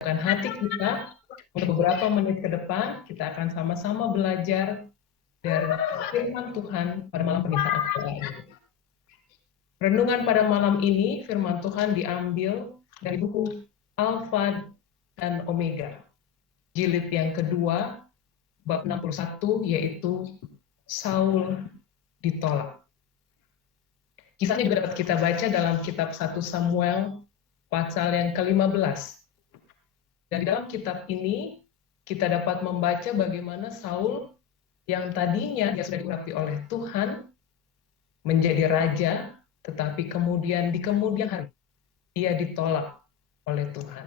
Dan hati kita untuk beberapa menit ke depan kita akan sama-sama belajar dari firman Tuhan pada malam permintaan doa ini. Renungan pada malam ini firman Tuhan diambil dari buku Alfa dan Omega, jilid yang kedua, bab 61, yaitu Saul ditolak. Kisahnya juga dapat kita baca dalam kitab 1 Samuel pasal yang ke-15. Dan di dalam kitab ini kita dapat membaca bagaimana Saul yang tadinya dia sudah diurapi oleh Tuhan menjadi raja, tetapi kemudian di kemudian hari ia ditolak oleh Tuhan.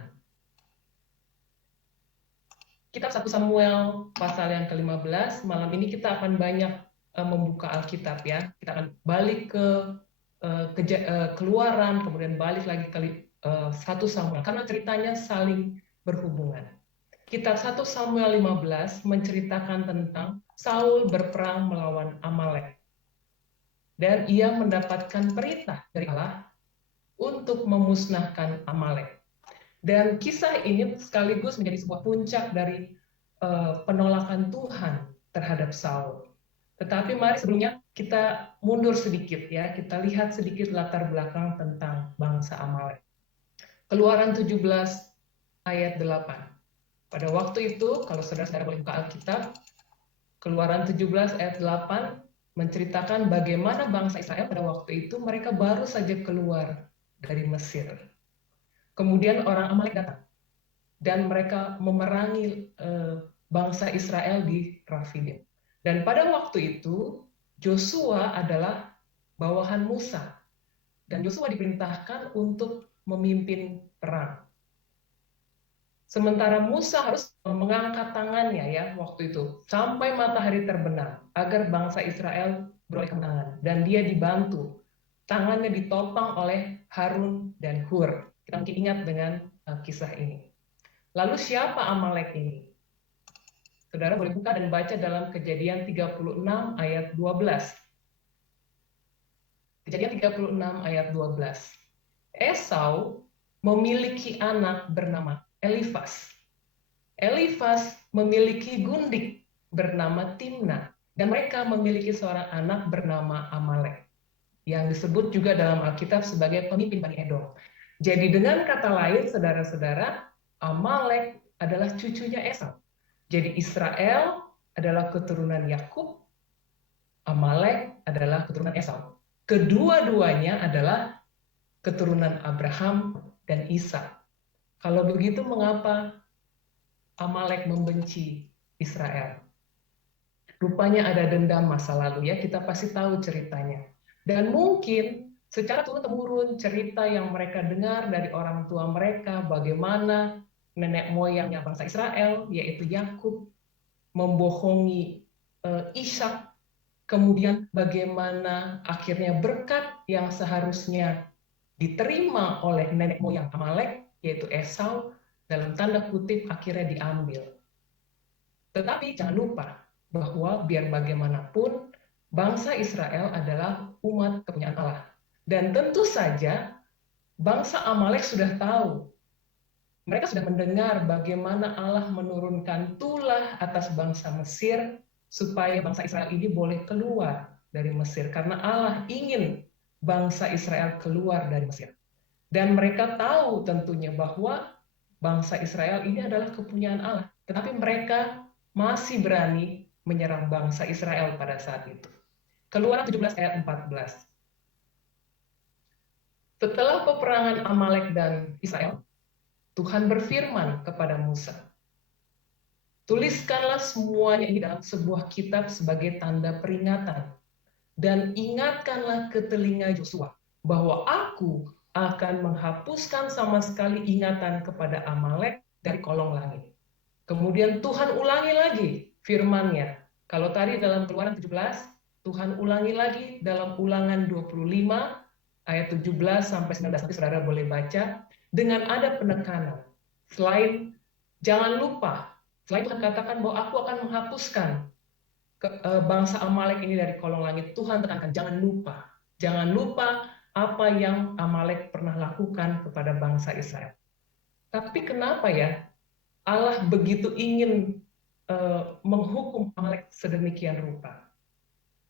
Kitab 1 Samuel pasal yang ke-15, malam ini kita akan banyak membuka Alkitab ya. Kita akan balik ke Keluaran, kemudian balik lagi ke 1 Samuel karena ceritanya saling berhubungan. Kitab 1 Samuel 15 menceritakan tentang Saul berperang melawan Amalek. Dan ia mendapatkan perintah dari Allah untuk memusnahkan Amalek. Dan kisah ini sekaligus menjadi sebuah puncak dari penolakan Tuhan terhadap Saul. Tetapi mari sebelumnya kita mundur sedikit ya, kita lihat sedikit latar belakang tentang bangsa Amalek. Keluaran 17 ayat 8. Pada waktu itu, kalau saudara-saudara boleh buka Alkitab, Keluaran 17 ayat 8 menceritakan bagaimana bangsa Israel pada waktu itu mereka baru saja keluar dari Mesir. Kemudian orang Amalek datang dan mereka memerangi bangsa Israel di Rafidim. Dan pada waktu itu Joshua adalah bawahan Musa dan Joshua diperintahkan untuk memimpin perang. Sementara Musa harus mengangkat tangannya ya waktu itu sampai matahari terbenam agar bangsa Israel beroleh kemenangan, dan dia dibantu, tangannya ditopang oleh Harun dan Hur. Kita mungkin ingat dengan kisah ini. Lalu siapa Amalek ini? Saudara boleh buka dan baca dalam Kejadian 36 ayat 12. Kejadian 36 ayat 12. Esau memiliki anak bernama Elifas. Elifas memiliki gundik bernama Timna, dan mereka memiliki seorang anak bernama Amalek, yang disebut juga dalam Alkitab sebagai pemimpin Bani Edom. Jadi dengan kata lain, saudara-saudara, Amalek adalah cucunya Esau. Jadi Israel adalah keturunan Yakub, Amalek adalah keturunan Esau. Kedua-duanya adalah keturunan Abraham dan Ishak. Kalau begitu, mengapa Amalek membenci Israel? Rupanya ada dendam masa lalu ya, kita pasti tahu ceritanya. Dan mungkin secara turun-temurun cerita yang mereka dengar dari orang tua mereka, bagaimana nenek moyangnya bangsa Israel, yaitu Yakub, membohongi Ishak, kemudian bagaimana akhirnya berkat yang seharusnya diterima oleh nenek moyang Amalek, yaitu Esau, dalam tanda kutip akhirnya diambil. Tetapi jangan lupa bahwa biar bagaimanapun bangsa Israel adalah umat kepunyaan Allah. Dan tentu saja bangsa Amalek sudah tahu. Mereka sudah mendengar bagaimana Allah menurunkan tulah atas bangsa Mesir supaya bangsa Israel ini boleh keluar dari Mesir. Karena Allah ingin bangsa Israel keluar dari Mesir. Dan mereka tahu tentunya bahwa bangsa Israel ini adalah kepunyaan Allah. Tetapi mereka masih berani menyerang bangsa Israel pada saat itu. Keluaran 17 ayat 14. Setelah peperangan Amalek dan Israel, Tuhan berfirman kepada Musa, tuliskanlah semuanya ini dalam sebuah kitab sebagai tanda peringatan, dan ingatkanlah ke telinga Yosua bahwa aku akan menghapuskan sama sekali ingatan kepada Amalek dari kolong langit. Kemudian Tuhan ulangi lagi firman-Nya. Kalau tadi dalam Keluaran 17, Tuhan ulangi lagi dalam Ulangan 25 ayat 17 sampai 19. Nanti saudara boleh baca dengan ada penekanan. Selain jangan lupa, selain Tuhan katakan bahwa aku akan menghapuskan bangsa Amalek ini dari kolong langit, Tuhan tekankan jangan lupa. Jangan lupa apa yang Amalek pernah lakukan kepada bangsa Israel. Tapi kenapa ya Allah begitu ingin menghukum Amalek sedemikian rupa?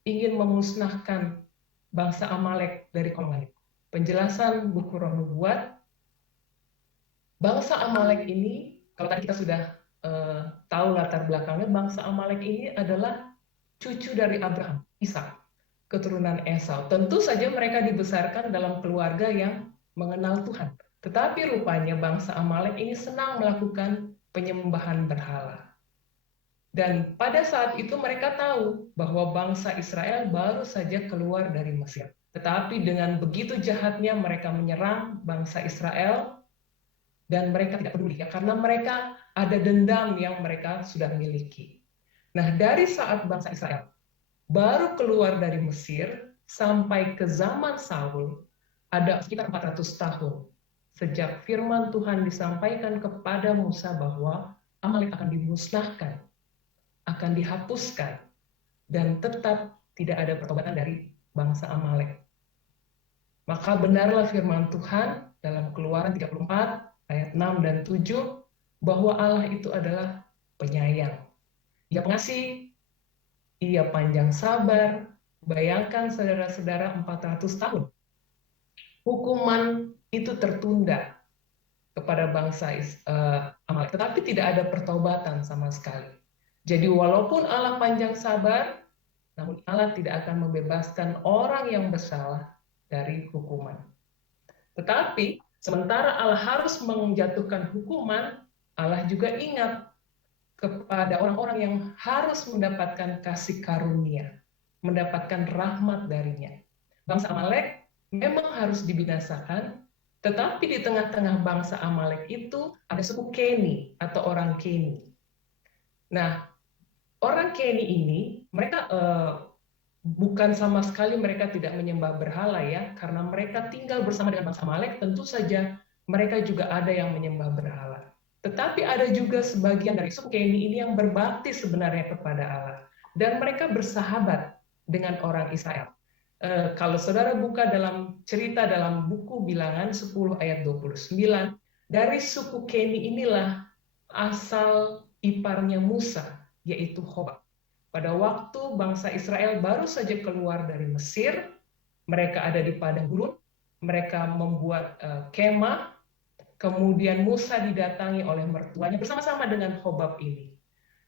Ingin memusnahkan bangsa Amalek dari kaum langit. Penjelasan buku Roh Nubuat, bangsa Amalek ini, kalau tadi kita sudah tahu latar belakangnya, bangsa Amalek ini adalah cucu dari Abraham, Ishak, keturunan Esau. Tentu saja mereka dibesarkan dalam keluarga yang mengenal Tuhan. Tetapi rupanya bangsa Amalek ini senang melakukan penyembahan berhala. Dan pada saat itu mereka tahu bahwa bangsa Israel baru saja keluar dari Mesir. Tetapi dengan begitu jahatnya mereka menyerang bangsa Israel dan mereka tidak peduli ya, karena mereka ada dendam yang mereka sudah miliki. Nah, dari saat bangsa Israel baru keluar dari Mesir sampai ke zaman Saul ada sekitar 400 tahun sejak firman Tuhan disampaikan kepada Musa bahwa Amalek akan dimusnahkan, akan dihapuskan, dan tetap tidak ada pertobatan dari bangsa Amalek. Maka benarlah firman Tuhan dalam Keluaran 34 ayat 6 dan 7 bahwa Allah itu adalah penyayang. Ia pengasih, ia panjang sabar. Bayangkan saudara-saudara 400 tahun. Hukuman itu tertunda kepada bangsa Amalek, tetapi tidak ada pertobatan sama sekali. Jadi walaupun Allah panjang sabar, namun Allah tidak akan membebaskan orang yang bersalah dari hukuman. Tetapi sementara Allah harus menjatuhkan hukuman, Allah juga ingat kepada orang-orang yang harus mendapatkan kasih karunia, mendapatkan rahmat darinya. Bangsa Amalek memang harus dibinasakan, tetapi di tengah-tengah bangsa Amalek itu ada suku Keni atau orang Keni. Nah, orang Keni ini, mereka bukan sama sekali mereka tidak menyembah berhala ya, karena mereka tinggal bersama dengan bangsa Amalek, tentu saja mereka juga ada yang menyembah berhala. Tetapi ada juga sebagian dari suku Keni ini yang berbakti sebenarnya kepada Allah. Dan mereka bersahabat dengan orang Israel. Kalau saudara buka dalam cerita dalam buku Bilangan 10 ayat 29, dari suku Keni inilah asal iparnya Musa, yaitu Hobab. Pada waktu bangsa Israel baru saja keluar dari Mesir, mereka ada di padang gurun, mereka membuat kemah, kemudian Musa didatangi oleh mertuanya bersama-sama dengan Hobab ini.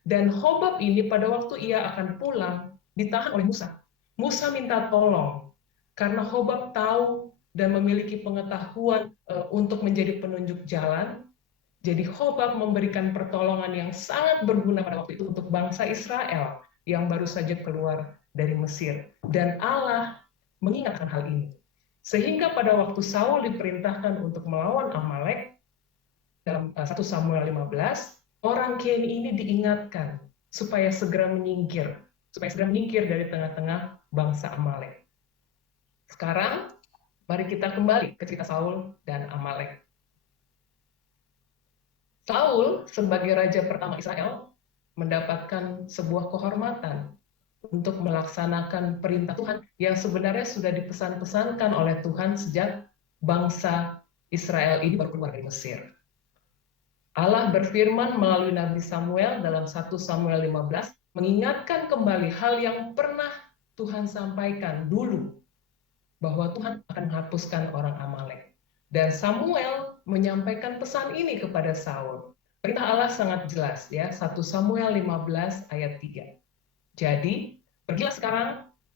Dan Hobab ini pada waktu ia akan pulang, ditahan oleh Musa. Musa minta tolong, karena Hobab tahu dan memiliki pengetahuan untuk menjadi penunjuk jalan. Jadi Hobab memberikan pertolongan yang sangat berguna pada waktu itu untuk bangsa Israel yang baru saja keluar dari Mesir. Dan Allah mengingatkan hal ini. Sehingga pada waktu Saul diperintahkan untuk melawan Amalek, dalam 1 Samuel 15, orang Keni ini diingatkan supaya segera menyingkir dari tengah-tengah bangsa Amalek. Sekarang, mari kita kembali ke cerita Saul dan Amalek. Saul sebagai raja pertama Israel mendapatkan sebuah kehormatan untuk melaksanakan perintah Tuhan yang sebenarnya sudah dipesan-pesankan oleh Tuhan sejak bangsa Israel ini baru keluar dari Mesir. Allah berfirman melalui Nabi Samuel dalam 1 Samuel 15 mengingatkan kembali hal yang pernah Tuhan sampaikan dulu, bahwa Tuhan akan menghapuskan orang Amalek. Dan Samuel menyampaikan pesan ini kepada Saul. Perintah Allah sangat jelas ya, 1 Samuel 15 ayat 3. Jadi, pergilah sekarang,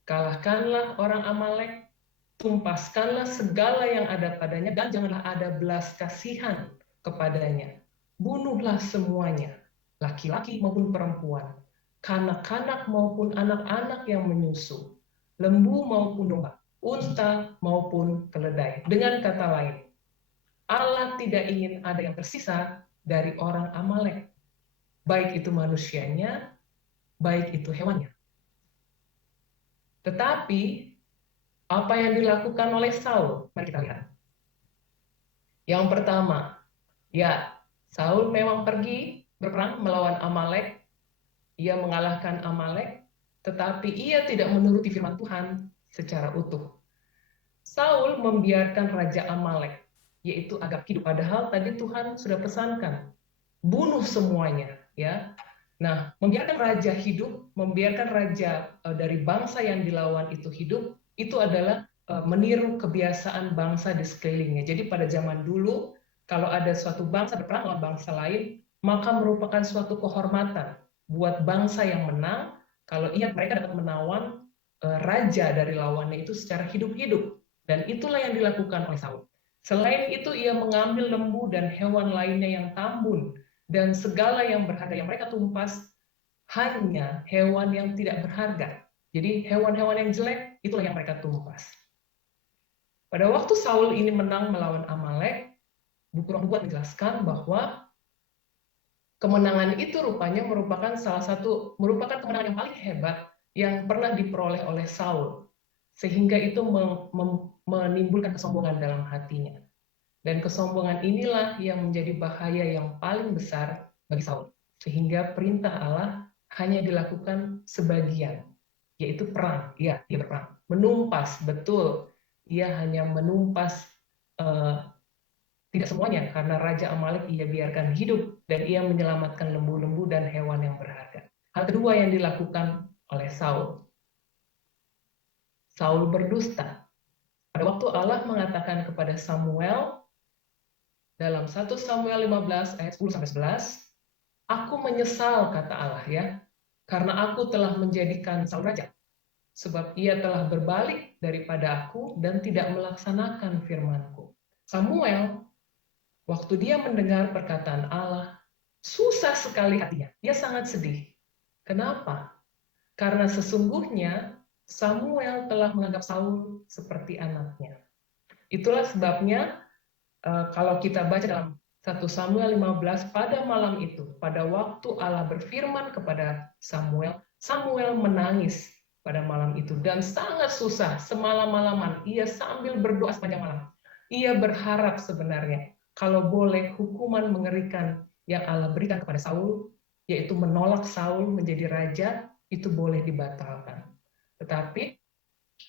kalahkanlah orang Amalek, tumpaskanlah segala yang ada padanya, dan janganlah ada belas kasihan kepadanya. Bunuhlah semuanya, laki-laki maupun perempuan, kanak-kanak maupun anak-anak yang menyusu, lembu maupun domba, unta maupun keledai. Dengan kata lain, Allah tidak ingin ada yang tersisa dari orang Amalek, baik itu manusianya, baik itu hewannya. Tetapi apa yang dilakukan oleh Saul? Mari kita lihat. Yang pertama, ya, Saul memang pergi berperang melawan Amalek. Ia mengalahkan Amalek, tetapi ia tidak menuruti firman Tuhan secara utuh. Saul membiarkan Raja Amalek yaitu agak hidup. Padahal tadi Tuhan sudah pesankan, bunuh semuanya, ya. Nah, membiarkan raja hidup, membiarkan raja dari bangsa yang dilawan itu hidup, itu adalah meniru kebiasaan bangsa di sekelilingnya. Jadi pada zaman dulu, kalau ada suatu bangsa berperang lawan bangsa lain, maka merupakan suatu kehormatan buat bangsa yang menang kalau mereka dapat menawan raja dari lawannya itu secara hidup-hidup. Dan itulah yang dilakukan oleh Saul. Selain itu, ia mengambil lembu dan hewan lainnya yang tambun, dan segala yang berharga yang mereka tumpas hanya hewan yang tidak berharga. Jadi hewan-hewan yang jelek, itulah yang mereka tumpas. Pada waktu Saul ini menang melawan Amalek, buku Roh Nubuat menjelaskan bahwa kemenangan itu rupanya merupakan kemenangan yang paling hebat yang pernah diperoleh oleh Saul, sehingga itu menimbulkan kesombongan dalam hatinya. Dan kesombongan inilah yang menjadi bahaya yang paling besar bagi Saul, sehingga perintah Allah hanya dilakukan sebagian, yaitu perang. Ya, dia berperang, menumpas, betul. Ia hanya menumpas tidak semuanya, karena Raja Amalek ia biarkan hidup dan ia menyelamatkan lembu-lembu dan hewan yang berharga. Hal kedua yang dilakukan oleh Saul, Saul berdusta. Pada waktu Allah mengatakan kepada Samuel dalam 1 Samuel 15 ayat 10-11, aku menyesal, kata Allah, ya, karena aku telah menjadikan Saul raja, sebab ia telah berbalik daripada aku dan tidak melaksanakan firman-Ku. Samuel, waktu dia mendengar perkataan Allah, susah sekali hatinya. Dia sangat sedih. Kenapa? Karena sesungguhnya Samuel telah menganggap Saul seperti anaknya. Itulah sebabnya kalau kita baca dalam 1 Samuel 15, pada malam itu, pada waktu Allah berfirman kepada Samuel, Samuel menangis pada malam itu dan sangat susah, semalam-malaman ia sambil berdoa sepanjang malam. Ia berharap sebenarnya kalau boleh hukuman mengerikan yang Allah berikan kepada Saul, yaitu menolak Saul menjadi raja, itu boleh dibatalkan. Tetapi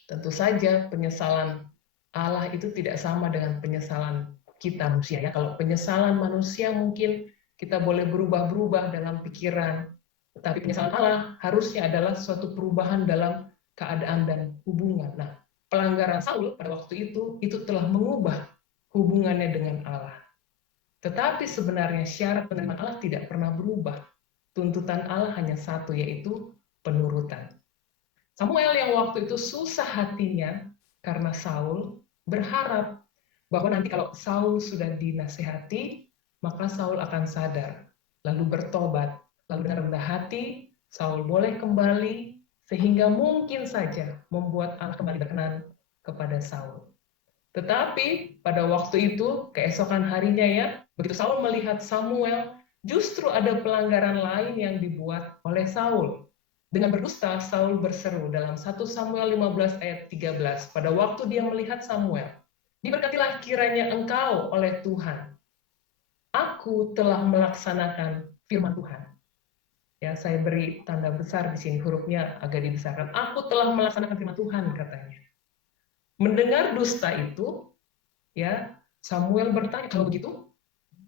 tentu saja penyesalan Allah itu tidak sama dengan penyesalan kita manusia, ya. Kalau penyesalan manusia mungkin kita boleh berubah-berubah dalam pikiran, tetapi penyesalan Allah harusnya adalah suatu perubahan dalam keadaan dan hubungan. Nah, pelanggaran Saul pada waktu itu telah mengubah hubungannya dengan Allah. Tetapi sebenarnya syarat penerimaan Allah tidak pernah berubah. Tuntutan Allah hanya satu, yaitu penurutan. Samuel yang waktu itu susah hatinya karena Saul, berharap bahwa nanti kalau Saul sudah dinasehati, maka Saul akan sadar, lalu bertobat, lalu dengan rendah hati, Saul boleh kembali, sehingga mungkin saja membuat Allah kembali berkenan kepada Saul. Tetapi pada waktu itu, keesokan harinya, ya, begitu Saul melihat Samuel, justru ada pelanggaran lain yang dibuat oleh Saul. Dengan berdusta, Saul berseru dalam 1 Samuel 15 ayat 13, pada waktu dia melihat Samuel, diberkatilah kiranya engkau oleh Tuhan. Aku telah melaksanakan firman Tuhan. Ya, saya beri tanda besar di sini, hurufnya agak dibesarkan. Aku telah melaksanakan firman Tuhan, katanya. Mendengar dusta itu, ya, Samuel bertanya, kalau begitu,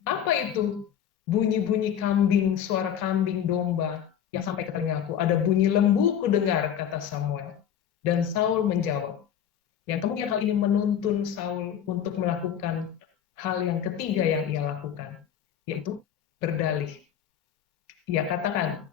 apa itu bunyi-bunyi kambing, suara kambing domba yang sampai ke telingaku? Ada bunyi lembu kudengar, kata Samuel. Dan Saul menjawab. Yang kemudian hal ini menuntun Saul untuk melakukan hal yang ketiga yang ia lakukan, yaitu berdalih. Ia katakan,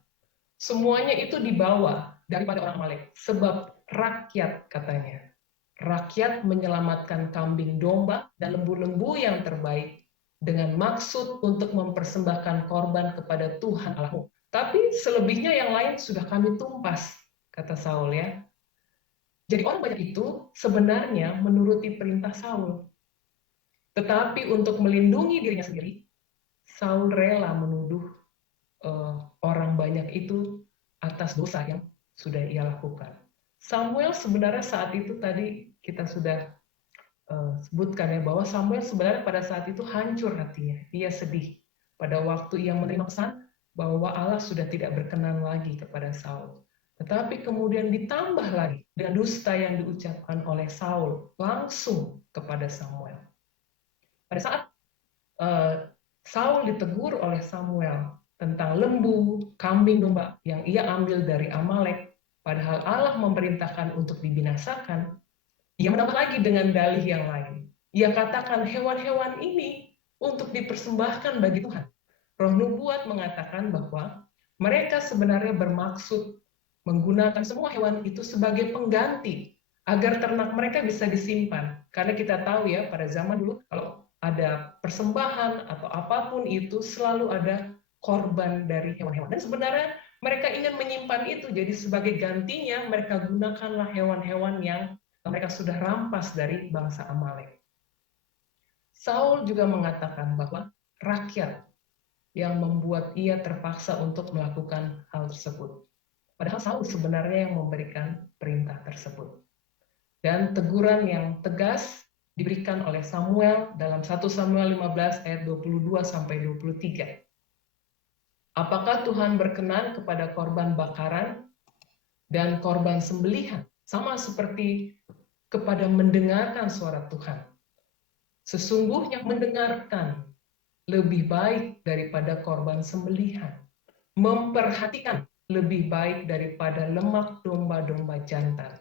semuanya itu dibawa daripada orang Amalek, sebab rakyat, katanya, rakyat menyelamatkan kambing domba dan lembu-lembu yang terbaik dengan maksud untuk mempersembahkan korban kepada Tuhan Allahmu. Tapi selebihnya yang lain sudah kami tumpas, kata Saul, ya. Jadi orang banyak itu sebenarnya menuruti perintah Saul. Tetapi untuk melindungi dirinya sendiri, Saul rela menuduh orang banyak itu atas dosa yang sudah ia lakukan. Samuel sebenarnya saat itu tadi kita sudah sebutkan, ya, bahwa Samuel sebenarnya pada saat itu hancur hatinya. Ia sedih pada waktu ia menerima pesan bahwa Allah sudah tidak berkenan lagi kepada Saul. Tetapi kemudian ditambah lagi dengan dusta yang diucapkan oleh Saul langsung kepada Samuel. Pada saat Saul ditegur oleh Samuel tentang lembu, kambing domba yang ia ambil dari Amalek, padahal Allah memerintahkan untuk dibinasakan, ia menambah lagi dengan dalih yang lain. Ia katakan hewan-hewan ini untuk dipersembahkan bagi Tuhan. Roh nubuat mengatakan bahwa mereka sebenarnya bermaksud menggunakan semua hewan itu sebagai pengganti agar ternak mereka bisa disimpan. Karena kita tahu ya, pada zaman dulu kalau ada persembahan atau apapun itu selalu ada korban dari hewan-hewan. Dan sebenarnya mereka ingin menyimpan itu, jadi sebagai gantinya mereka gunakanlah hewan-hewan yang mereka sudah rampas dari bangsa Amalek. Saul juga mengatakan bahwa rakyat yang membuat ia terpaksa untuk melakukan hal tersebut. Padahal Saul sebenarnya yang memberikan perintah tersebut. Dan teguran yang tegas diberikan oleh Samuel dalam 1 Samuel 15 ayat 22 sampai 23. Apakah Tuhan berkenan kepada korban bakaran dan korban sembelihan, sama seperti kepada mendengarkan suara Tuhan? Sesungguhnya mendengarkan lebih baik daripada korban sembelihan, memperhatikan lebih baik daripada lemak domba-domba jantan.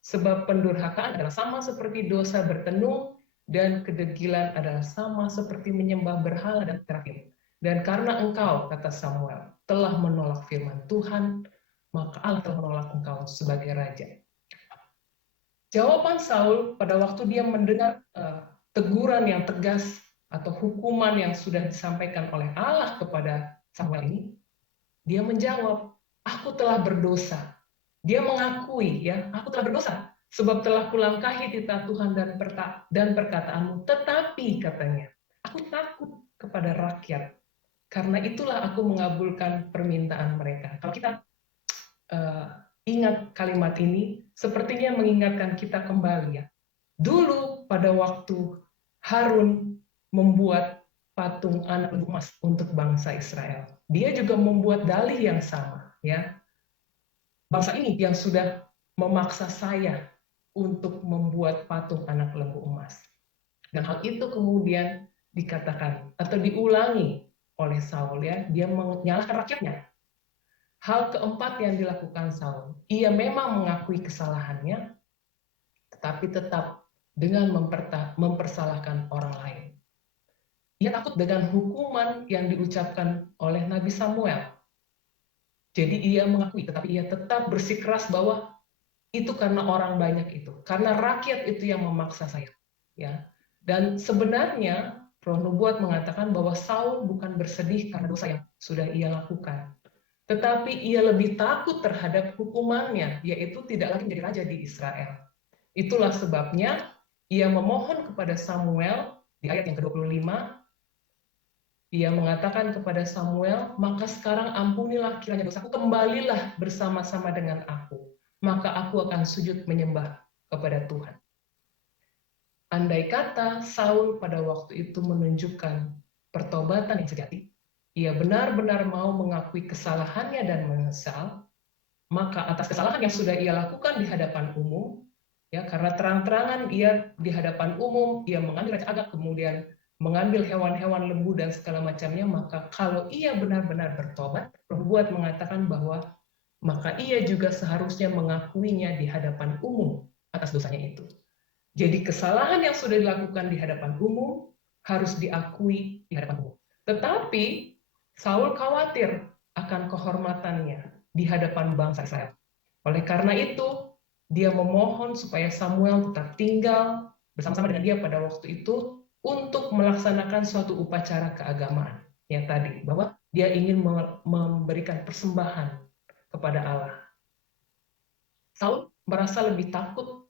Sebab pendurhakaan adalah sama seperti dosa bertenung, dan kedegilan adalah sama seperti menyembah berhala dan terakhir. Dan karena engkau, kata Samuel, telah menolak firman Tuhan, maka Allah telah menolak engkau sebagai raja. Jawaban Saul pada waktu dia mendengar teguran yang tegas atau hukuman yang sudah disampaikan oleh Allah kepada Samuel ini, dia menjawab, aku telah berdosa. Dia mengakui, ya, aku telah berdosa sebab telah kulangkahi titah Tuhan dan perkataanmu. Tetapi katanya, aku takut kepada rakyat. Karena itulah aku mengabulkan permintaan mereka. Kalau kita ingat kalimat ini, sepertinya mengingatkan kita kembali, ya. Dulu pada waktu Harun membuat patung anak emas untuk bangsa Israel, dia juga membuat dalih yang sama, ya. Bangsa ini yang sudah memaksa saya untuk membuat patung anak lembu emas. Dan hal itu kemudian dikatakan atau diulangi oleh Saul, ya, dia menyalahkan rakyatnya. Hal keempat yang dilakukan Saul, ia memang mengakui kesalahannya, tetapi tetap dengan mempersalahkan orang lain. Ia takut dengan hukuman yang diucapkan oleh Nabi Samuel. Jadi ia mengakui, tetapi ia tetap bersikeras bahwa itu karena orang banyak itu, karena rakyat itu yang memaksa saya. Ya. Dan sebenarnya Roh Nubuat mengatakan bahwa Saul bukan bersedih karena dosa yang sudah ia lakukan, tetapi ia lebih takut terhadap hukumannya, yaitu tidak lagi menjadi raja di Israel. Itulah sebabnya ia memohon kepada Samuel di ayat yang ke-25, ia mengatakan kepada Samuel, maka sekarang ampunilah kiranya dosaku, kembalilah bersama-sama dengan aku, maka aku akan sujud menyembah kepada Tuhan. Andai kata Saul pada waktu itu menunjukkan pertobatan yang sejati, ia benar-benar mau mengakui kesalahannya dan menyesal, maka atas kesalahan yang sudah ia lakukan di hadapan umum, ya, karena terang-terangan ia di hadapan umum, ia mengambil raja Agag, kemudian mengambil hewan-hewan lembu dan segala macamnya, maka kalau ia benar-benar bertobat, Roh Nubuat mengatakan bahwa maka ia juga seharusnya mengakuinya di hadapan umum atas dosanya itu. Jadi kesalahan yang sudah dilakukan di hadapan umum harus diakui di hadapan umum. Tetapi Saul khawatir akan kehormatannya di hadapan bangsa Israel. Oleh karena itu, dia memohon supaya Samuel tetap tinggal bersama-sama dengan dia pada waktu itu untuk melaksanakan suatu upacara keagamaan. Yang tadi, bahwa dia ingin memberikan persembahan kepada Allah. Saul merasa lebih takut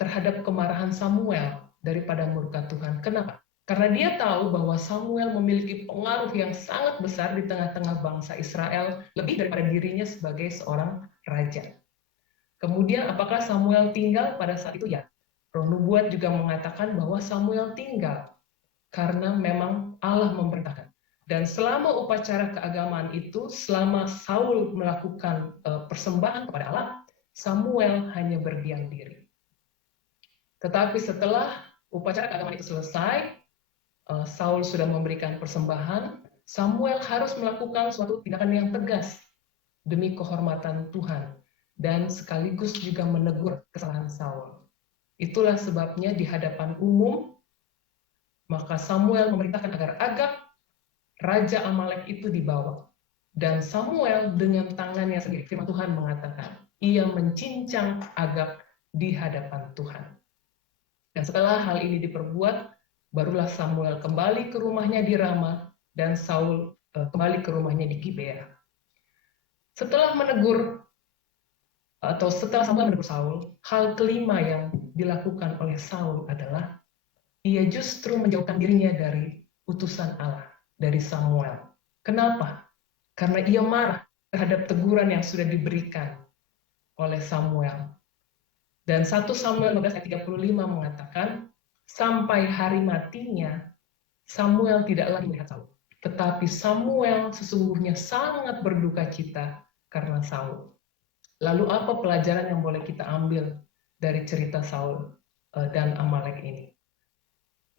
terhadap kemarahan Samuel daripada murka Tuhan. Kenapa? Karena dia tahu bahwa Samuel memiliki pengaruh yang sangat besar di tengah-tengah bangsa Israel, lebih daripada dirinya sebagai seorang raja. Kemudian apakah Samuel tinggal pada saat itu? Ya, Roh Nubuat juga mengatakan bahwa Samuel tinggal karena memang Allah memerintahkan. Dan selama upacara keagamaan itu, selama Saul melakukan persembahan kepada Allah, Samuel hanya berdiam diri. Tetapi setelah upacara keagamaan itu selesai, Saul sudah memberikan persembahan, Samuel harus melakukan suatu tindakan yang tegas demi kehormatan Tuhan dan sekaligus juga menegur kesalahan Saul. Itulah sebabnya di hadapan umum maka Samuel memerintahkan agar Agag, raja Amalek itu dibawa. Dan Samuel dengan tangannya sendiri, firman Tuhan mengatakan, ia mencincang Agag di hadapan Tuhan. Dan setelah hal ini diperbuat, barulah Samuel kembali ke rumahnya di Rama dan Saul kembali ke rumahnya di Gibea. Setelah Samuel menegur Saul, hal kelima yang dilakukan oleh Saul adalah ia justru menjauhkan dirinya dari utusan Allah, dari Samuel. Kenapa? Karena ia marah terhadap teguran yang sudah diberikan oleh Samuel. Dan 1 Samuel 15 ayat 35 mengatakan, sampai hari matinya, Samuel tidak lagi melihat Saul. Tetapi Samuel sesungguhnya sangat berduka cita karena Saul. Lalu apa pelajaran yang boleh kita ambil dari cerita Saul dan Amalek ini?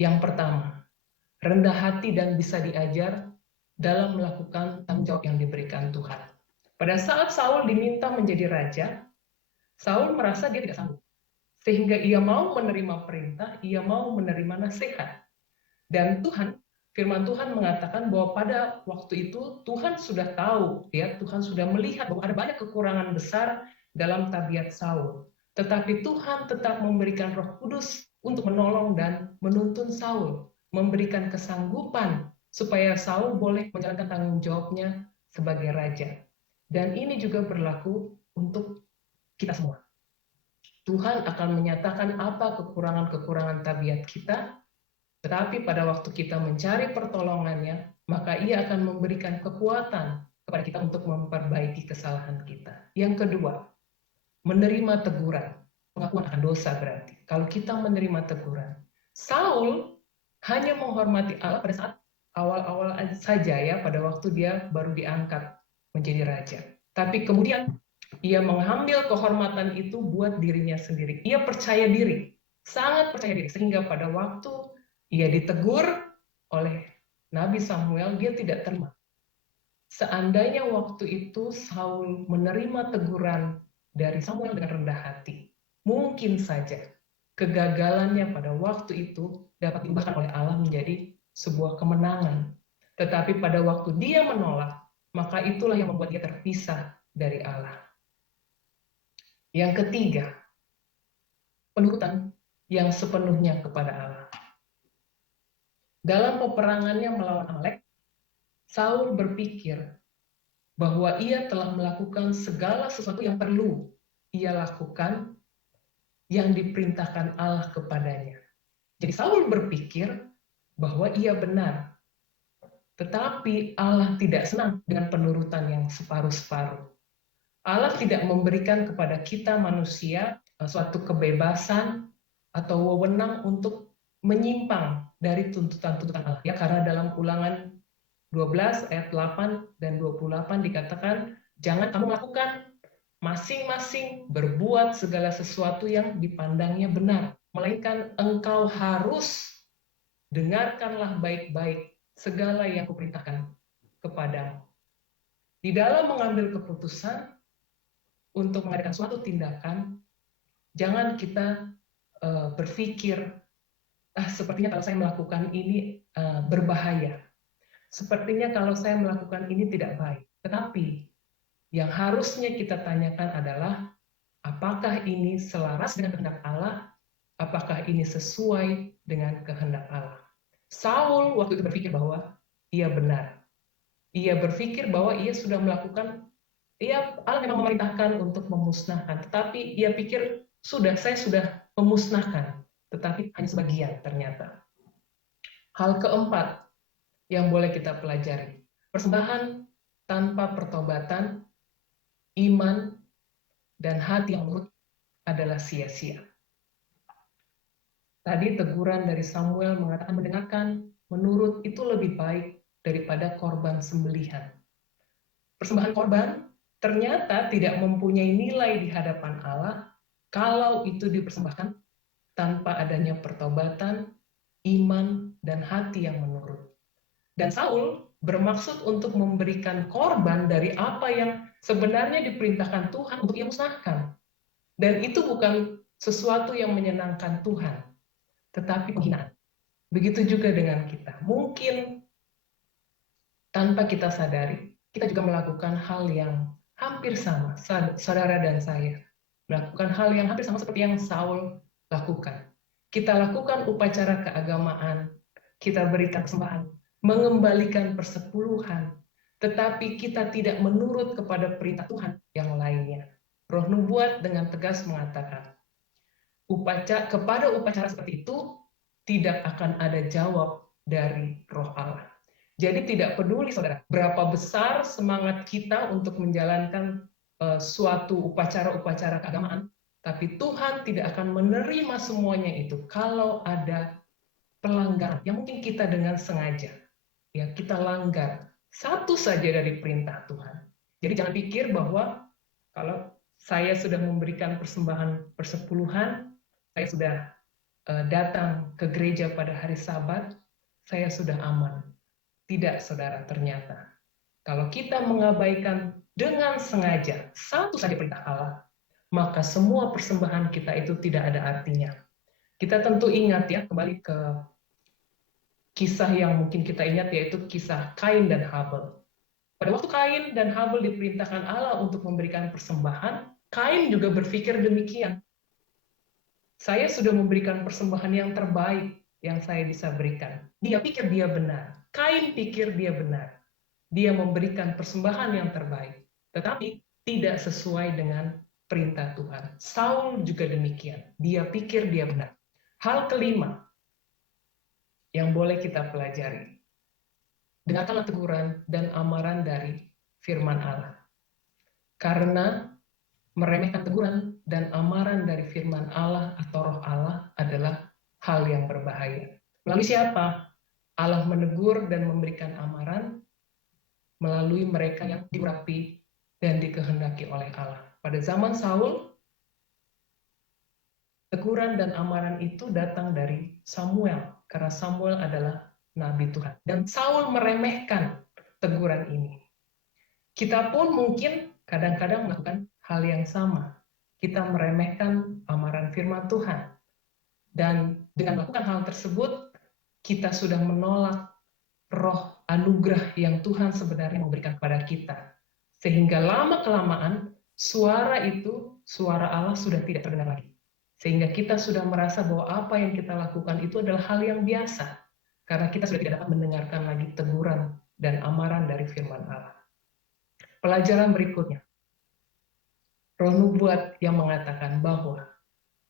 Yang pertama, rendah hati dan bisa diajar dalam melakukan tanggung jawab yang diberikan Tuhan. Pada saat Saul diminta menjadi raja, Saul merasa dia tidak sanggup. Sehingga ia mau menerima perintah, ia mau menerima nasihat. Dan firman Tuhan mengatakan bahwa pada waktu itu Tuhan sudah tahu, ya, Tuhan sudah melihat bahwa ada banyak kekurangan besar dalam tabiat Saul. Tetapi Tuhan tetap memberikan Roh Kudus untuk menolong dan menuntun Saul, memberikan kesanggupan supaya Saul boleh menjalankan tanggung jawabnya sebagai raja. Dan ini juga berlaku untuk kita semua. Tuhan akan menyatakan apa kekurangan-kekurangan tabiat kita, tetapi pada waktu kita mencari pertolongannya, maka ia akan memberikan kekuatan kepada kita untuk memperbaiki kesalahan kita. Yang kedua, menerima teguran. Pengakuan akan dosa berarti. Kalau kita menerima teguran. Saul hanya menghormati Allah pada saat awal-awal saja, ya, pada waktu dia baru diangkat menjadi raja. Tapi kemudian ia mengambil kehormatan itu buat dirinya sendiri. Ia percaya diri, sangat percaya diri, sehingga pada waktu ia ditegur oleh Nabi Samuel, dia tidak terima. Seandainya waktu itu Saul menerima teguran dari Samuel dengan rendah hati, mungkin saja kegagalannya pada waktu itu dapat diubahkan oleh Allah menjadi sebuah kemenangan. Tetapi pada waktu dia menolak, maka itulah yang membuat dia terpisah dari Allah. Yang ketiga, penurutan yang sepenuhnya kepada Allah. Dalam peperangannya melawan Amalek, Saul berpikir bahwa ia telah melakukan segala sesuatu yang perlu ia lakukan yang diperintahkan Allah kepadanya. Jadi Saul berpikir bahwa ia benar, tetapi Allah tidak senang dengan penurutan yang separuh-separuh. Allah tidak memberikan kepada kita manusia suatu kebebasan atau wewenang untuk menyimpang dari tuntutan-tuntutan Allah. Ya, karena dalam Ulangan 12 ayat 8 dan 28 dikatakan, jangan kamu melakukan masing-masing berbuat segala sesuatu yang dipandangnya benar, melainkan engkau harus dengarkanlah baik-baik segala yang kuperintahkan kepadamu. Di dalam mengambil keputusan untuk mengadakan suatu tindakan, jangan kita berpikir, sepertinya kalau saya melakukan ini berbahaya. Sepertinya kalau saya melakukan ini tidak baik. Tetapi yang harusnya kita tanyakan adalah, apakah ini selaras dengan kehendak Allah? Apakah ini sesuai dengan kehendak Allah? Saul waktu itu berpikir bahwa ia benar. Ia berpikir bahwa ia sudah melakukan, Allah memang memerintahkan untuk memusnahkan. Tetapi ia pikir, saya sudah memusnahkan. Tetapi hanya sebagian ternyata. Hal keempat yang boleh kita pelajari. Persembahan tanpa pertobatan, iman, dan hati yang menurut adalah sia-sia. Tadi teguran dari Samuel mengatakan mendengarkan, menurut itu lebih baik daripada korban sembelihan. Persembahan korban ternyata tidak mempunyai nilai di hadapan Allah kalau itu dipersembahkan tanpa adanya pertobatan, iman, dan hati yang menurut. Dan Saul bermaksud untuk memberikan korban dari apa yang sebenarnya diperintahkan Tuhan untuk ia musnahkan. Dan itu bukan sesuatu yang menyenangkan Tuhan, tetapi penghinaan. Begitu juga dengan kita. Mungkin tanpa kita sadari, kita juga melakukan hal yang hampir sama, saudara dan saya. Melakukan hal yang hampir sama seperti yang Saul lakukan. Kita lakukan upacara keagamaan, kita berikan persembahan, mengembalikan persepuluhan, tetapi kita tidak menurut kepada perintah Tuhan yang lainnya. Roh Nubuat dengan tegas mengatakan, kepada upacara seperti itu tidak akan ada jawab dari Roh Allah. Jadi tidak peduli saudara, berapa besar semangat kita untuk menjalankan suatu upacara-upacara keagamaan, tapi Tuhan tidak akan menerima semuanya itu kalau ada pelanggaran yang mungkin kita dengan sengaja ya kita langgar satu saja dari perintah Tuhan. Jadi jangan pikir bahwa kalau saya sudah memberikan persembahan persepuluhan, saya sudah datang ke gereja pada hari Sabat, saya sudah aman. Tidak, saudara, ternyata. Kalau kita mengabaikan dengan sengaja satu saja perintah Allah, maka semua persembahan kita itu tidak ada artinya. Kita tentu ingat ya, kembali ke kisah yang mungkin kita ingat, yaitu kisah Kain dan Habel. Pada waktu Kain dan Habel diperintahkan Allah untuk memberikan persembahan, Kain juga berpikir demikian. Saya sudah memberikan persembahan yang terbaik yang saya bisa berikan. Dia pikir dia benar. Kain pikir dia benar. Dia memberikan persembahan yang terbaik, tetapi tidak sesuai dengan perintah Tuhan. Saul juga demikian. Dia pikir dia benar. Hal kelima yang boleh kita pelajari. Dengarkanlah teguran dan amaran dari firman Allah. Karena meremehkan teguran dan amaran dari firman Allah atau roh Allah adalah hal yang berbahaya. Melalui siapa? Allah menegur dan memberikan amaran melalui mereka yang diurapi dan dikehendaki oleh Allah. Pada zaman Saul, teguran dan amaran itu datang dari Samuel, karena Samuel adalah nabi Tuhan. Dan Saul meremehkan teguran ini. Kita pun mungkin kadang-kadang melakukan hal yang sama. Kita meremehkan amaran firman Tuhan. Dan dengan melakukan hal tersebut, kita sudah menolak roh anugerah yang Tuhan sebenarnya memberikan kepada kita. Sehingga lama-kelamaan, suara Allah sudah tidak terdengar lagi. Sehingga kita sudah merasa bahwa apa yang kita lakukan itu adalah hal yang biasa. Karena kita sudah tidak dapat mendengarkan lagi teguran dan amaran dari firman Allah. Pelajaran berikutnya. Roh Nubuat yang mengatakan bahwa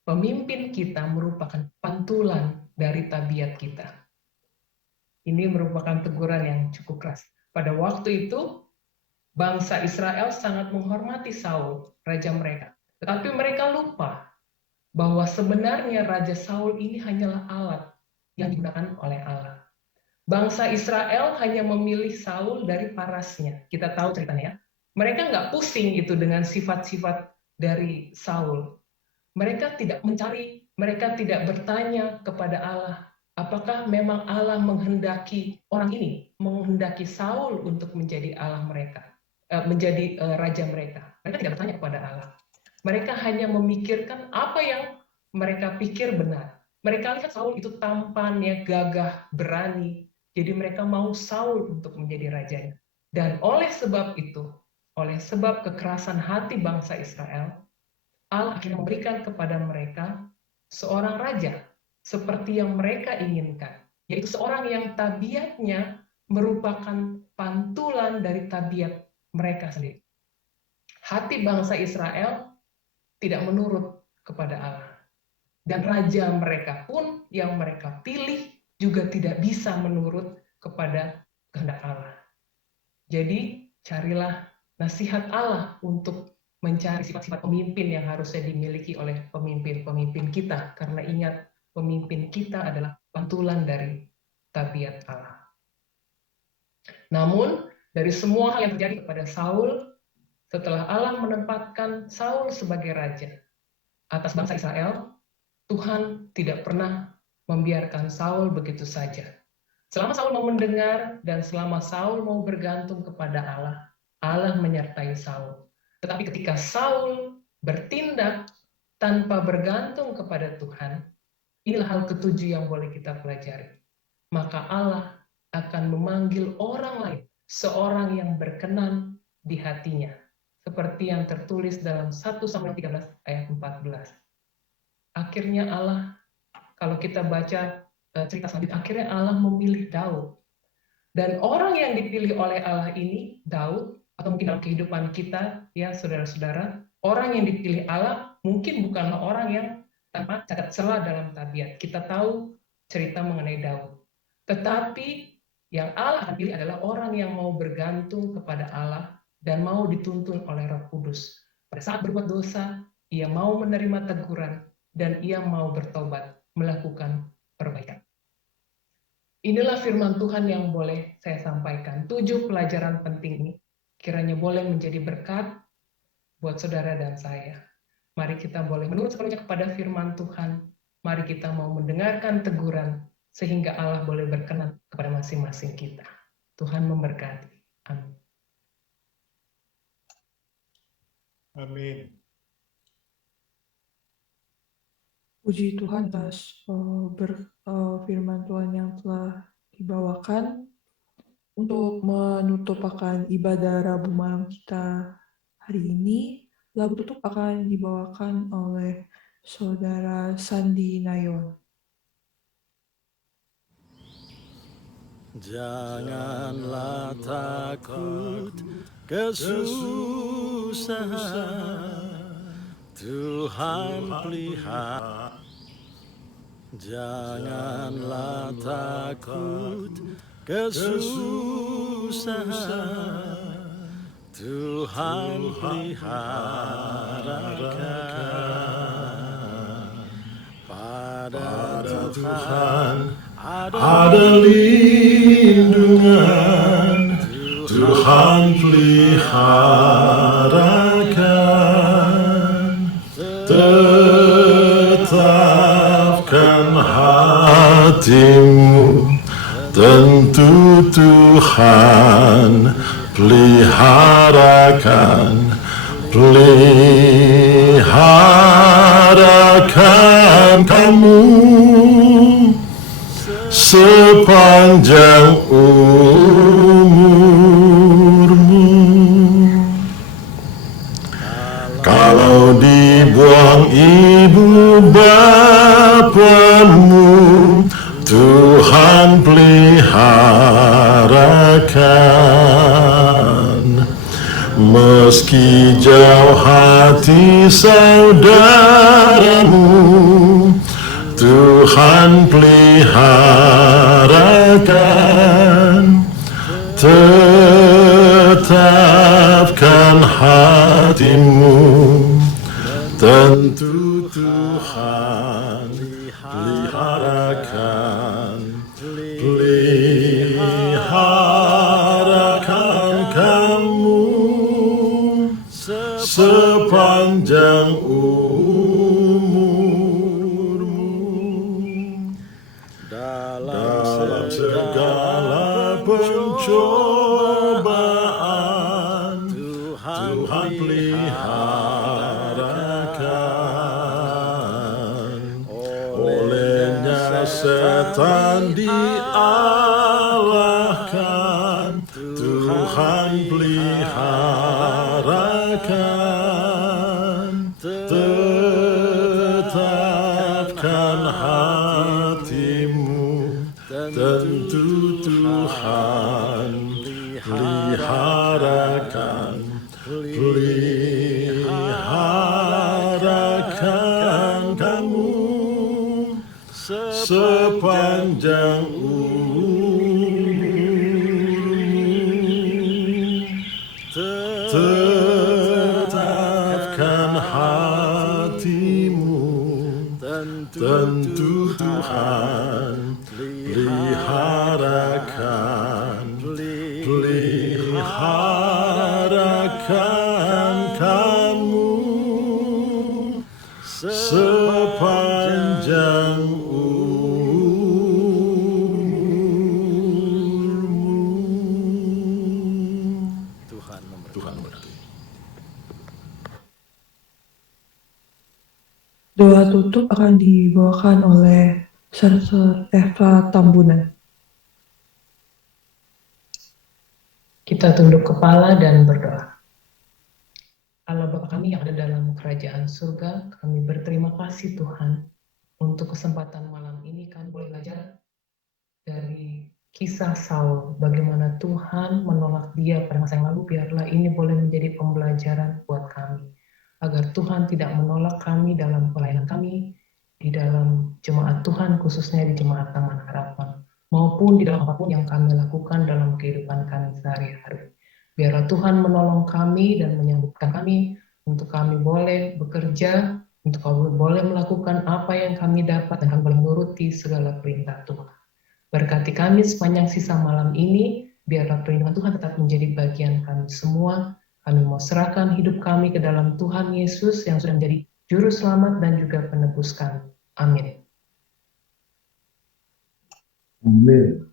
pemimpin kita merupakan pantulan dari tabiat kita. Ini merupakan teguran yang cukup keras. Pada waktu itu, bangsa Israel sangat menghormati Saul, raja mereka. Tetapi mereka lupa bahwa sebenarnya Raja Saul ini hanyalah alat yang digunakan oleh Allah. Bangsa Israel hanya memilih Saul dari parasnya. Kita tahu ceritanya ya. Mereka nggak pusing gitu dengan sifat-sifat dari Saul. Mereka tidak mencari, mereka tidak bertanya kepada Allah, apakah memang Allah menghendaki orang ini, menghendaki Saul untuk menjadi Allah mereka, menjadi raja mereka. Mereka tidak bertanya kepada Allah. Mereka hanya memikirkan apa yang mereka pikir benar. Mereka lihat Saul itu tampan, ya, gagah, berani. Jadi mereka mau Saul untuk menjadi rajanya. Dan oleh sebab itu, oleh sebab kekerasan hati bangsa Israel, Allah akhirnya memberikan kepada mereka seorang raja seperti yang mereka inginkan, yaitu seorang yang tabiatnya merupakan pantulan dari tabiat mereka sendiri. Hati bangsa Israel tidak menurut kepada Allah. Dan raja mereka pun yang mereka pilih juga tidak bisa menurut kepada kehendak Allah. Jadi carilah nasihat Allah untuk mencari sifat-sifat pemimpin yang harusnya dimiliki oleh pemimpin-pemimpin kita. Karena ingat, pemimpin kita adalah pantulan dari tabiat Allah. Namun, dari semua hal yang terjadi kepada Saul, setelah Allah menempatkan Saul sebagai raja atas bangsa Israel, Tuhan tidak pernah membiarkan Saul begitu saja. Selama Saul mau mendengar dan selama Saul mau bergantung kepada Allah, Allah menyertai Saul. Tetapi ketika Saul bertindak tanpa bergantung kepada Tuhan, inilah hal ketujuh yang boleh kita pelajari. Maka Allah akan memanggil orang lain, seorang yang berkenan di hatinya. Seperti yang tertulis dalam 1 Samuel 13 ayat 14. Akhirnya Allah, kalau kita baca cerita selanjutnya, akhirnya Allah memilih Daud. Dan orang yang dipilih oleh Allah ini, Daud, atau mungkin dalam kehidupan kita, ya saudara-saudara, orang yang dipilih Allah mungkin bukanlah orang yang tanpa cacat celah dalam tabiat. Kita tahu cerita mengenai Daud. Tetapi yang Allah pilih adalah orang yang mau bergantung kepada Allah dan mau dituntun oleh Roh Kudus. Pada saat berbuat dosa, ia mau menerima teguran dan ia mau bertobat, melakukan perbaikan. Inilah firman Tuhan yang boleh saya sampaikan. 7 pelajaran penting ini kiranya boleh menjadi berkat buat saudara dan saya. Mari kita boleh menurut sepenuhnya kepada firman Tuhan. Mari kita mau mendengarkan teguran sehingga Allah boleh berkenan kepada masing-masing kita. Tuhan memberkati. Amin. Amin. Puji Tuhan atas firman Tuhan yang telah dibawakan untuk menutup akan ibadah Rabu malam kita hari ini. Lagu tutup akan dibawakan oleh Saudara Sandi Nayon. Janganlah takut kesusahan, Tuhan pelihara. Janganlah takut kesusahan, Tuhan peliharakan. Pada Tuhan ada lindungan, Tuhan peliharakan. Tetapkan hatimu, tentu Tuhan peliharakan. Peliharakan kamu sepanjang umurmu. Kalau dibuang ibu bapamu, Tuhan peliharakan. Meski jauh hati saudaramu, Tuhan peliharakan. Tetapkan hatimu, tentu Tuhan peliharakan. Peliharakan kamu sepanjang umurmu. Dalam segala pencobaan, Tuhan peliharakan. Olehnya setan dialahkan, Tuhan peliharakan. Tetapkan hatimu, tentu Tuhan peliharakan. Peliharakan kamu sepanjang umurmu. Tetapkan hatimu, tentu Tuhan peliharakan. Peliharakan kamu sepanjang umurmu. Tuhan berkati. Doa tutup akan dibawakan oleh Sister Eva Tambunan. Kita tunduk kepala dan berdoa. Allah Bapa kami yang ada dalam kerajaan surga, kami berterima kasih Tuhan untuk kesempatan malam ini kami boleh belajar dari kisah Saul, bagaimana Tuhan menolak dia pada masa yang lalu. Biarlah ini boleh menjadi pembelajaran buat kami, agar Tuhan tidak menolak kami dalam pelayanan kami, di dalam jemaat Tuhan, khususnya di jemaat Taman Harapan, maupun di dalam apapun yang kami lakukan dalam kehidupan kami sehari-hari. Biarlah Tuhan menolong kami dan menyambutkan kami, untuk kami boleh bekerja, untuk kami boleh melakukan apa yang kami dapat, dan kami boleh menuruti segala perintah Tuhan. Berkati kami sepanjang sisa malam ini, biarlah perlindungan Tuhan tetap menjadi bagian kami semua. Kami mau serahkan hidup kami ke dalam Tuhan Yesus yang sudah menjadi Juru Selamat dan juga penebus kami. Amin. Amin.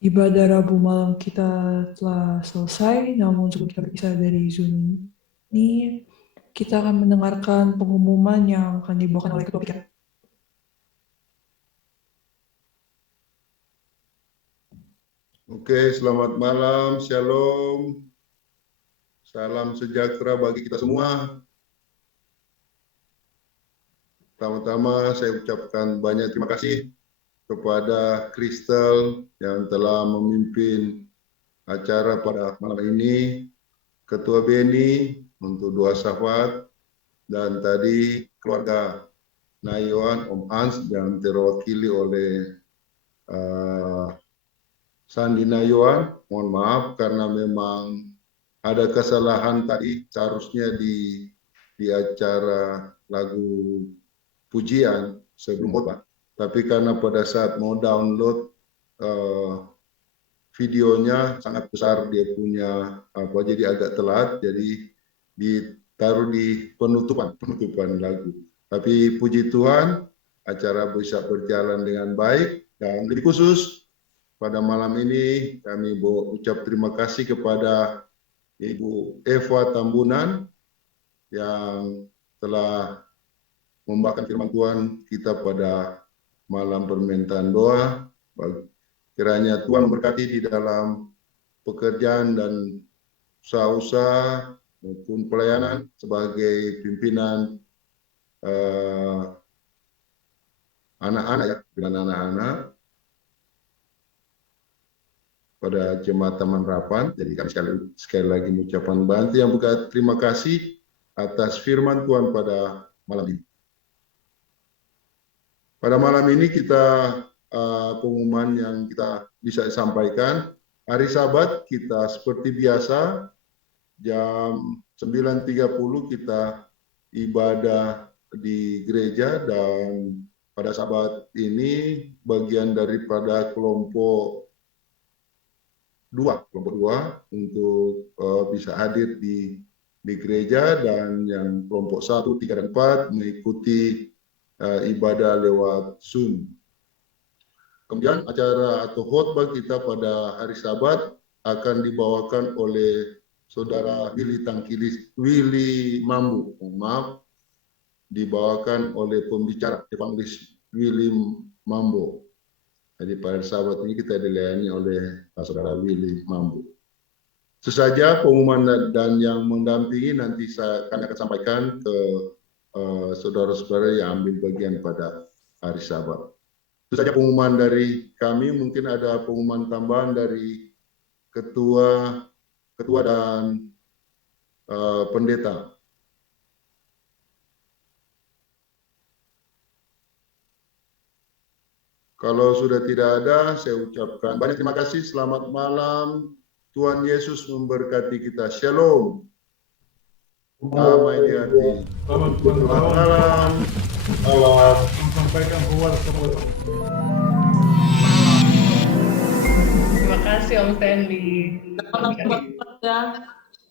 Ibadah Rabu malam kita telah selesai, namun sebelum kita berpisah dari Zoom ini, kita akan mendengarkan pengumuman yang akan dibawakan oleh Ketua Pikiran. Oke, selamat malam, shalom, salam sejahtera bagi kita semua. Pertama-tama saya ucapkan banyak terima kasih kepada Crystal yang telah memimpin acara pada malam ini, Ketua Beni untuk doa syafaat, dan tadi keluarga Nayuan, Om Hans yang terwakili oleh Sandi Nayuan. Mohon maaf karena memang ada kesalahan tadi, seharusnya di acara lagu pujian sebelum khotbah. Tapi karena pada saat mau download videonya sangat besar, dia punya jadi agak telat, jadi ditaruh di penutupan lagu. Tapi puji Tuhan, acara bisa berjalan dengan baik, dan lebih khusus pada malam ini kami ucap terima kasih kepada Ibu Eva Tambunan yang telah membawakan firman Tuhan kita pada malam permintaan doa. Kiranya Tuhan memberkati di dalam pekerjaan dan usaha-usaha maupun pelayanan sebagai pimpinan anak-anak, pimpinan anak-anak pada jemaat Taman Harapan. Jadi kami sekali lagi mengucapkan bantu yang buka terima kasih atas firman Tuhan pada malam ini. Pada malam ini kita pengumuman yang kita bisa sampaikan. Hari Sabat kita seperti biasa jam 9.30 kita ibadah di gereja, dan pada Sabat ini bagian daripada kelompok 2 untuk bisa hadir di gereja, dan yang kelompok 1, 3, dan 4 mengikuti ibadah lewat Zoom. Kemudian acara atau khotbah kita pada hari Sabat akan dibawakan oleh Saudara Willy Mambu. Maaf, dibawakan oleh pembicara evangelis Willy Mambu. Jadi pada Sabat ini kita dilayani oleh Saudara Willy Mambu. Sesaja pengumuman dan yang mendampingi nanti kami akan sampaikan ke saudara-saudara yang ambil bagian pada hari Sabat. Itu saja pengumuman dari kami. Mungkin ada pengumuman tambahan dari ketua dan pendeta. Kalau sudah tidak ada, saya ucapkan banyak terima kasih. Selamat malam. Tuhan Yesus memberkati kita. Shalom. Damai di hati. Selamat malam. Allah sampaikan keluar semua. Terima kasih Om Stanley. Selamat malam.